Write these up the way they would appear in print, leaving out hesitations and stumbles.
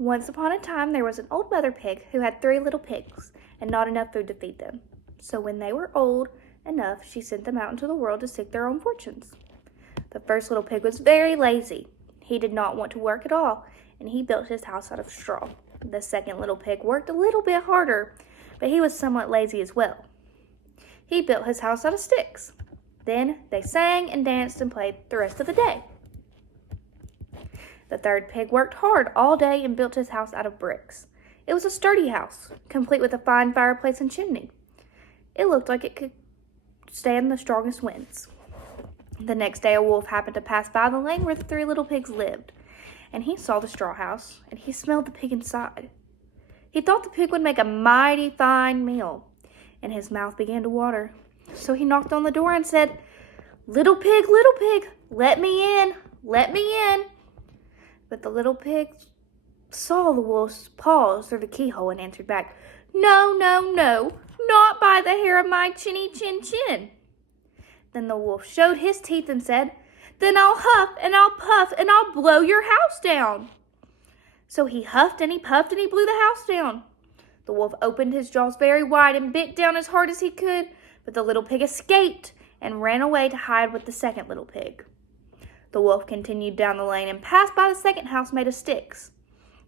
Once upon a time, there was an old mother pig who had 3 little pigs and not enough food to feed them. So when they were old enough, she sent them out into the world to seek their own fortunes. The first little pig was very lazy. He did not want to work at all, and he built his house out of straw. The second little pig worked a little bit harder, but he was somewhat lazy as well. He built his house out of sticks. Then they sang and danced and played the rest of the day. The third pig worked hard all day and built his house out of bricks. It was a sturdy house, complete with a fine fireplace and chimney. It looked like it could stand the strongest winds. The next day, a wolf happened to pass by the lane where the 3 little pigs lived, and he saw the straw house, and he smelled the pig inside. He thought the pig would make a mighty fine meal, and his mouth began to water. So he knocked on the door and said, little pig, let me in, let me in." But the little pig saw the wolf's paws through the keyhole and answered back, "No, no, no, not by the hair of my chinny chin chin." Then the wolf showed his teeth and said, "Then I'll huff and I'll puff and I'll blow your house down." So he huffed and he puffed and he blew the house down. The wolf opened his jaws very wide and bit down as hard as he could, but the little pig escaped and ran away to hide with the second little pig. The wolf continued down the lane and passed by the second house made of sticks.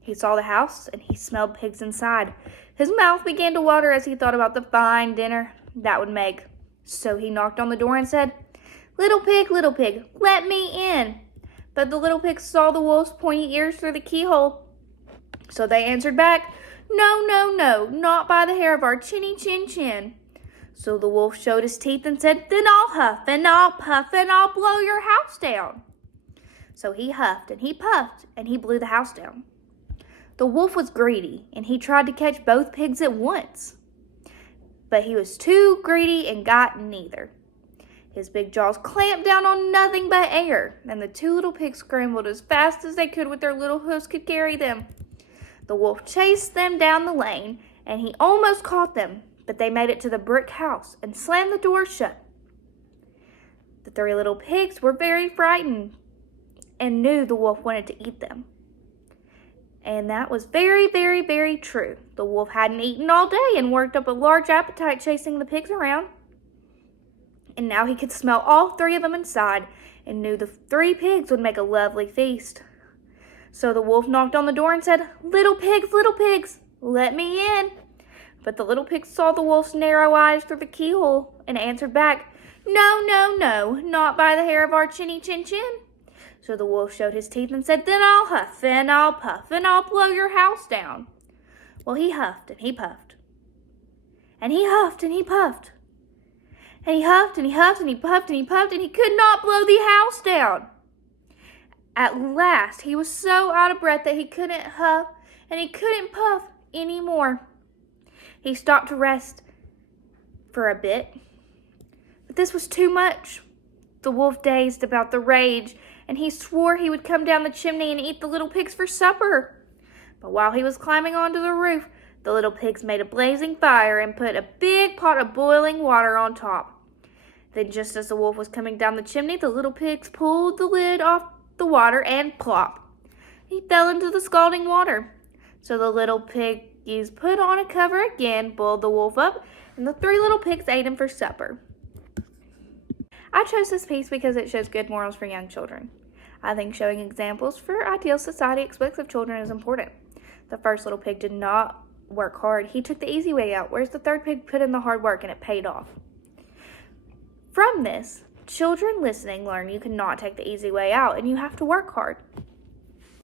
He saw the house and he smelled pigs inside. His mouth began to water as he thought about the fine dinner that would make. So he knocked on the door and said, little pig, let me in." But the little pigs saw the wolf's pointy ears through the keyhole. So they answered back, "No, no, no, not by the hair of our chinny chin chin." So the wolf showed his teeth and said, "Then I'll huff and I'll puff and I'll blow your house down." So he huffed and he puffed and he blew the house down. The wolf was greedy and he tried to catch both pigs at once. But he was too greedy and got neither. His big jaws clamped down on nothing but air, and the 2 little pigs scrambled as fast as they could with their little hoofs could carry them. The wolf chased them down the lane and he almost caught them, but they made it to the brick house and slammed the door shut. The 3 little pigs were very frightened and knew the wolf wanted to eat them. And that was very, very, very true. The wolf hadn't eaten all day and worked up a large appetite chasing the pigs around. And now he could smell all 3 of them inside and knew the 3 pigs would make a lovely feast. So the wolf knocked on the door and said, little pigs, let me in." But the little pigs saw the wolf's narrow eyes through the keyhole and answered back, "No, no, no, not by the hair of our chinny chin chin." So the wolf showed his teeth and said, "Then I'll huff and I'll puff and I'll blow your house down." Well, he huffed and he puffed. And he huffed and he puffed. And he huffed and he huffed and he puffed and he puffed and he could not blow the house down. At last, he was so out of breath that he couldn't huff and he couldn't puff anymore. He stopped to rest for a bit. But this was too much. The wolf dazed about the rage, and he swore he would come down the chimney and eat the little pigs for supper. But while he was climbing onto the roof, the little pigs made a blazing fire and put a big pot of boiling water on top. Then just as the wolf was coming down the chimney, the little pigs pulled the lid off the water and plop! He fell into the scalding water. So the little piggies put on a cover again, boiled the wolf up, and the 3 little pigs ate him for supper. I chose this piece because it shows good morals for young children. I think showing examples for ideals society expects of children is important. The first little pig did not work hard. He took the easy way out, whereas the third pig put in the hard work and it paid off. From this, children listening learn you cannot take the easy way out and you have to work hard.